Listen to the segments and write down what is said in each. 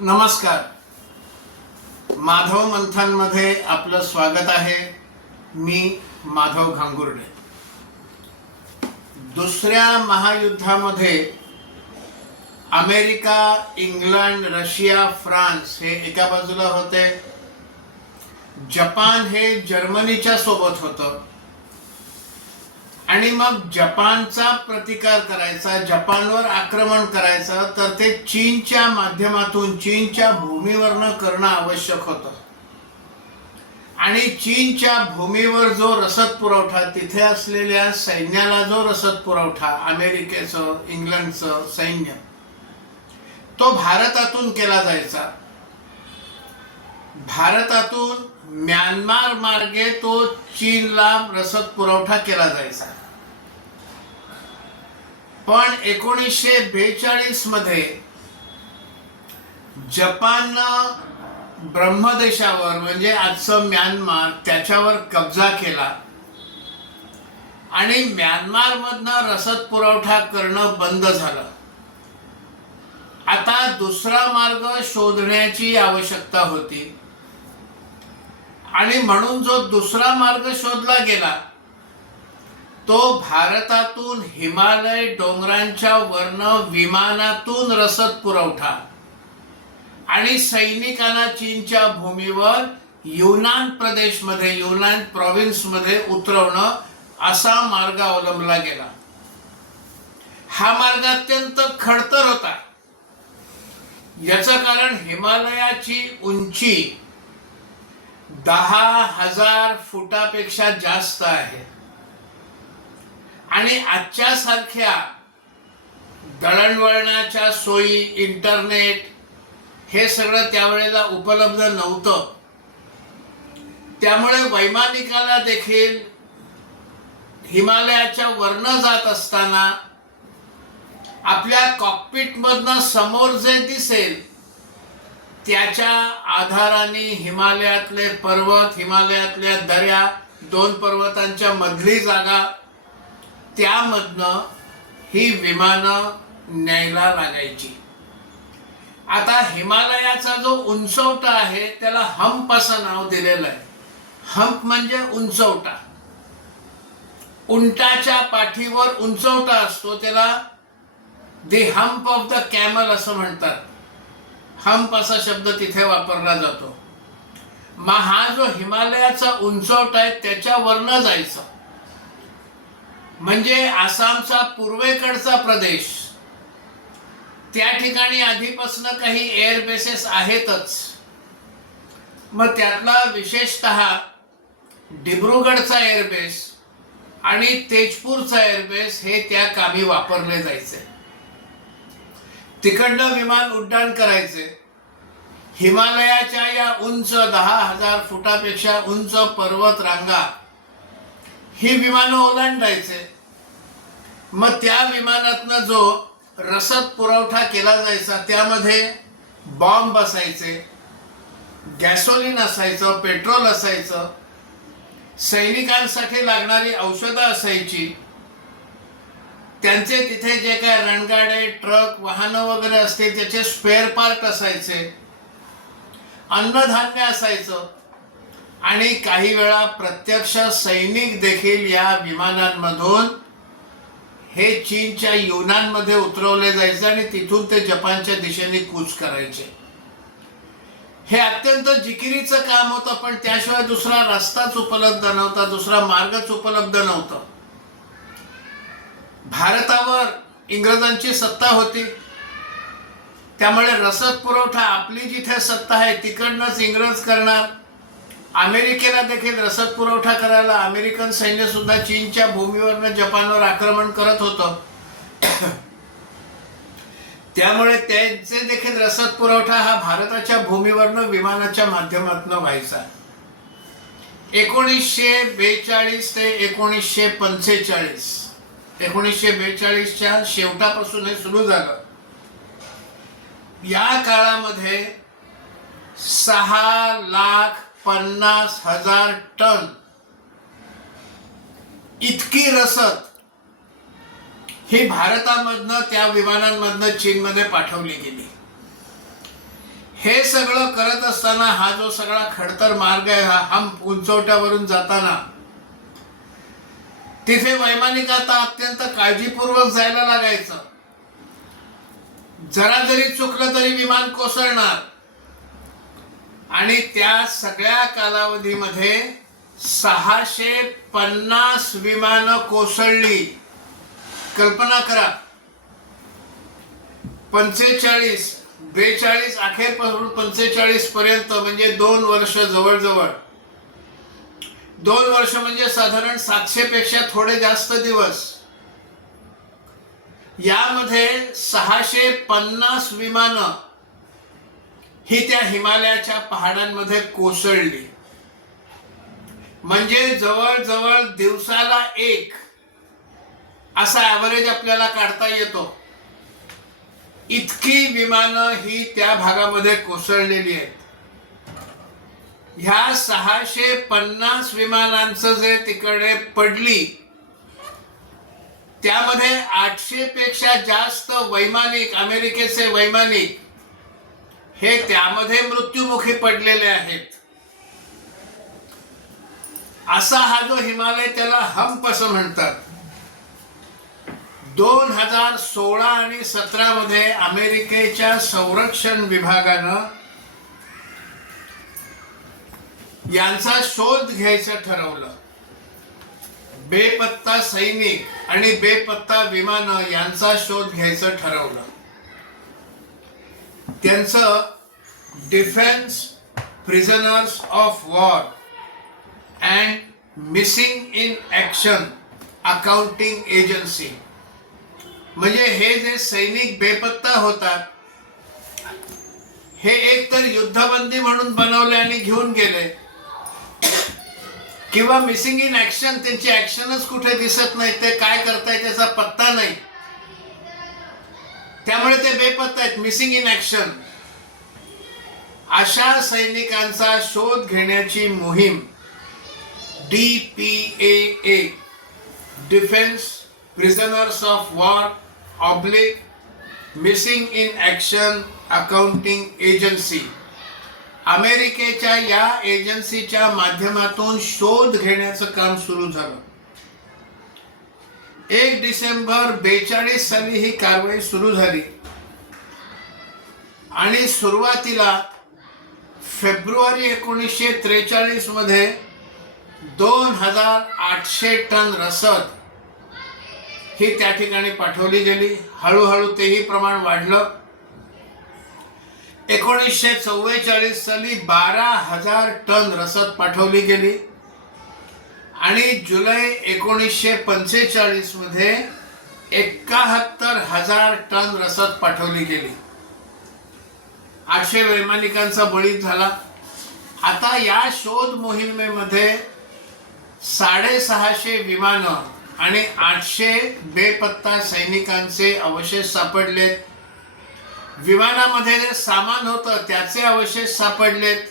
नमस्कार. माधव मंथनमध्ये आपलं स्वागत आहे. मी माधव घांगुर्डे. दुसऱ्या महायुद्धामध्ये अमेरिका, इंग्लंड, रशिया, फ्रान्स हे एका बाजूला होते. जपान हे जर्मनीच्या सोबत होतं आणि मग जपानचा प्रतिकार करायचा, जपानवर आक्रमण करायचं तर ते चीनच्या माध्यमातून चीनच्या भूमीवरनं करणं आवश्यक होतं. आणि चीनच्या भूमीवर जो रसद पुरवठा, तिथे असलेल्या सैन्याला जो रसद पुरवठा, अमेरिकेचं, इंग्लंडचं सैन्य, तो भारतातून केला जायचा. भारतातून म्यानमार मार्गे तो चीनला रसद पुरवठा केला जायचा. पण 1942 मध्ये जपाननं ब्रह्मदेशावर म्हणजे आजचं म्यानमार त्याच्यावर कब्जा केला आणि म्यानमारमधनं रसद पुरवठा करणं बंद झालं. आता दुसरा मार्ग शोधण्याची आवश्यकता होती आणि म्हणून जो दुसरा मार्ग शोधला गेला तो भारतातून हिमालय डोंगरांच्या वरनं विमानातून रसद पुरवठा आणि सैनिकांना चीनच्या भूमीवर युनान प्रदेशमध्ये, युनान प्रॉव्हिन्समध्ये उतरवणं असा मार्ग अवलंबला गेला. हा मार्ग अत्यंत खडतर होता. याचं कारण हिमालयाची उंची 10,000 फुटापेक्षा जास्त आहे आणि आजच्या सारख्या दळणवळणाच्या सोयी, इंटरनेट हे सगळं त्यावेळेला उपलब्ध नव्हतं. त्यामुळे वैमानिकाला देखील हिमालयाच्या वरनं जात असताना आपल्या कॉकपिटमधनं समोर जे दिसेल त्याच्या आधाराने हिमालयातले पर्वत, हिमालयातल्या दऱ्या, दोन पर्वतांच्या मधली जागा, त्यामधनं ही विमानं न्यायला लागायची. आता हिमालयाचा जो उंचवटा आहे त्याला हंप असं नाव दिलेलं आहे. हंप म्हणजे उंचवटा. उंटाच्या पाठीवर उंचवटा असतो, त्याला दी हंप ऑफ द कॅमल असं म्हणतात. हंप असा शब्द तिथे वापरला जातो. मग हा जो हिमालयाचा उंचवटा आहे त्याच्यावरनं जायचं म्हणजे आसामचा पूर्वेकडचा प्रदेश, त्या ठिकाणी आधीपासून काही एअर बेसेस आहेतच. मग त्यातला विशेषतः डिब्रुगडचा एअरबेस आणि तेजपूरचा एअरबेस हे त्या कामी वापरले जायचे. तिकडनं विमान उड्डाण करायचे. हिमालयाच्या या उंच 10,000 फुटापेक्षा उंच पर्वत रांगा ही विमानं ओलांडायचे. मग त्या विमानातनं जो रसद पुरवठा केला जायचा त्यामध्ये बॉम्ब असायचे, गॅसोलिन असायचं, पेट्रोल असायचं, सैनिकांसाठी लागणारी औषधं असायची, त्यांचे तिथे जे काय रणगाडे, ट्रक, वाहनं वगैरे असते त्याचे स्पेअर पार्ट असायचे, अन्नधान्य असायचं आणि काही वेळा प्रत्यक्ष सैनिक देखील या विमानांमधून हे चीनच्या युनानमध्ये उतरवले जायचे आणि तिथून ते जपानच्या दिशेने कूच करायचे. हे अत्यंत जिकिरीचं काम होतं, पण त्याशिवाय दुसरा रस्ताच उपलब्ध नव्हता, दुसरा मार्गच उपलब्ध नव्हता. भारतावर इंग्रजांची सत्ता होती, त्यामुळे रसद पुरवठा आपली जिथे सत्ता आहे तिकडनंच इंग्रज करणार. अमेरिकेला देखील रसद पुरवठा करायला अमेरिकन सैन्य सुद्धा चीनच्या भूमीवरनं जपानवर आक्रमण करत होतं. त्यामुळे त्यांचे देखील रसद पुरवठा हा भारताच्या भूमीवरनं विमानाच्या माध्यमातून व्हायचा. 1942 ते 1945, 1942च्या शेवटापासून हे सुरू झालं. या काळामध्ये 6,50,000 टन इतकी रसद ही भारतामधनं त्या विमानांमधनं चीनमध्ये पाठवली गेली. हे सगळं करत असताना हा जो सगळा खडतर मार्ग आहे, हा हम उंचवट्यावरून जाताना तिथे वैमानिक आता अत्यंत काळजीपूर्वक जायला लागायचं. जरा जरी चुकलं तरी विमान कोसळणार. आणि त्या सगळ्या कालावधीमध्ये 650 विमानं कोसळली. कल्पना करा, 45, 42 अखेरपासून 45 पर्यंत म्हणजे 2 वर्ष, जवळजवळ 2 वर्ष म्हणजे साधारण 700 पेक्षा थोडे जास्त दिवस. यामध्ये 650 विमानं ही त्या हिमालयाच्या पहाडांमध्ये कोसळली. म्हणजे जवळजवळ दिवसाला 1 असा ॲव्हरेज आपल्याला काढता येतो. इतकी विमानं ही त्या भागामध्ये कोसळलेली आहेत. ह्या 650 विमानांचं जे तिकडे पडली, त्यामध्ये 800 पेक्षा जास्त वैमानिक, अमेरिकेचे वैमानिक हे त्यामध्ये मृत्युमुखी पडलेले आहेत. असा हा जो हिमालय, त्याला हम्प असं म्हणतात. 2016 आणि 17 मध्ये अमेरिकेच्या संरक्षण विभागानं यांचा शोध घ्यायचं ठरवलं. बेपत्ता सैनिक आणि बेपत्ता विमानं यांचा शोध घ्यायचं ठरवलं. त्यांचं defence prisoners of war and missing in action accounting agency, म्हणजे हे जे सैनिक बेपत्ता होतात, हे एक तर युद्धबंदी म्हणून बनवले आणि घेऊन गेले, किंवा मिसिंग इन ॲक्शन, त्यांची ॲक्शनच कुठे दिसत नाही, ते काय करताय त्याचा पत्ता नाही, त्यामुळे ते बेपत्ता आहेत, मिसिंग इन ॲक्शन. अशा सैनिकांचा शोध घेण्याची मोहीम DPAA, defence prisoners of war oblique missing in action accounting agency, अमेरिकेच्या या एजन्सीच्या माध्यमातून शोध घेण्याचं काम सुरू झालं. 1 डिसेंबर 42 साली ही कारवाई सुरू झाली आणि सुरुवातीला फेब्रुवारी 1943 मध्ये 2800 टन रसद ही त्या ठिकाणी पाठवली गेली. हळूहळू तेही प्रमाण वाढलं. 1944 साली 12,000 टन रसद पाठवली गेली आणि जुलै 1945 मध्ये 71,000 टन रसद पाठवली गेली. 800 वैमानिकांचा बळी झाला. आता या शोध मोहिमेमध्ये 650 विमानं आणि 800 बेपत्ता सैनिकांचे अवशेष सापडलेत. विमानामध्ये जे सामान होतं त्याचे अवशेष सापडलेत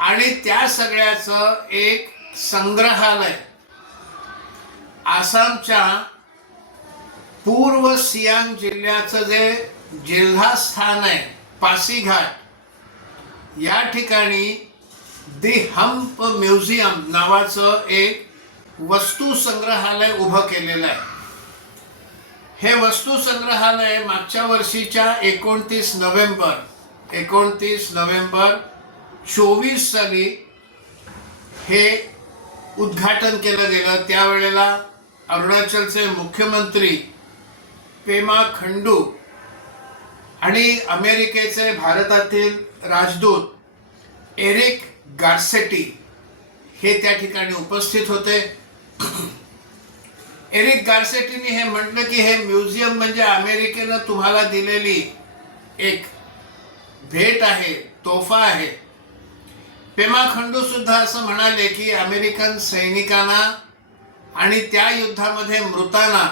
आणि त्या सगळ्याचं एक संग्रहालय आसामच्या पूर्व सियांग जिल्ह्याचं जे जिल्हा स्थान आहे, पासीघाट, या ठिकाणी दी हम्प म्युझियम नावाचं एक वस्तू संग्रहालय उभं केलेलं आहे. हे वस्तू संग्रहालय मागच्या वर्षीच्या 29 नोव्हेंबर 24 साली हे उद्घाटन केलं गेलं. त्यावेळेला अरुणाचलचे मुख्यमंत्री पेमा खंडू आणि अमेरिकेचे भारतातील राजदूत एरिक गार्सेटी हे त्या ठिकाणी उपस्थित होते. एरिक गार्सेटीने हे म्हटलं की हे म्युझियम म्हणजे अमेरिकेनं तुम्हाला दिलेली एक भेट आहे, तोफा आहे. पेमा खंडू सुद्धा असं म्हणाले की अमेरिकन सैनिकांना आणि त्या युद्धामध्ये मृतांना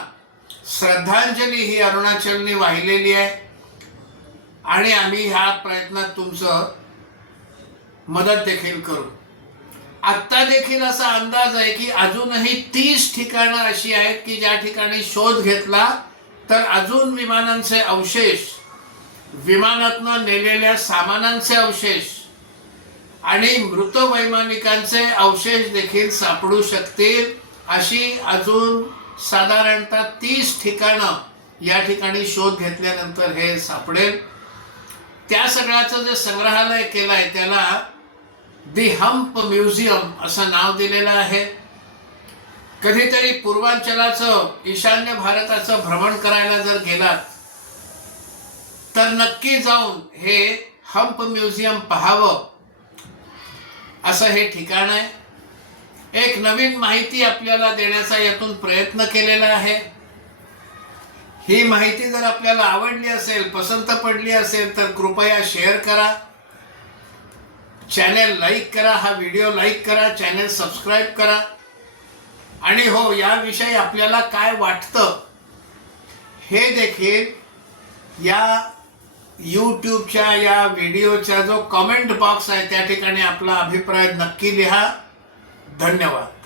श्रद्धांजली ही अरुणाचलने वाहिलेली आहे आणि आम्ही ह्या प्रयत्नात तुमचं मदत देखील करू. आत्ता देखील असा अंदाज आहे की अजूनही 30 ठिकाणं अशी आहेत की ज्या ठिकाणी शोध घेतला तर अजून विमानांचे अवशेष विमानातनं नेलेल्या सामानांचे अवशेष आणि मृत वैमानिकांचे अवशेष देखील सापडू शकतील, अशी अजून साधारणतः 30 ठिकाणं या ठिकाणी शोध घेतल्यानंतर हे सापडेल. त्या सगळ्याचं जे संग्रहालय केलं आहे त्याला दी हम्प म्युझियम असं नाव दिलेलं आहे. कधीतरी पूर्वांचलाचं, ईशान्य भारताचं भ्रमण करायला जर गेलात तर नक्की जाऊन हे हम्प म्युझियम पाहावं असं हे ठिकाण आहे. एक नवीन माहिती आपल्याला देण्याचा यातून प्रयत्न केलेला आहे. ही माहिती जर आपल्याला आवडली असेल, पसंत पडली असेल तर कृपया शेअर करा, चॅनल लाईक करा, हा व्हिडिओ लाईक करा, चॅनल सबस्क्राईब करा. आणि हो, याविषयी आपल्याला काय वाटतं हे देखील या यूट्यूबच्या या व्हिडिओचा जो कमेंट बॉक्स आहे त्या ठिकाणी आपला अभिप्राय नक्की लिहा. धन्यवाद.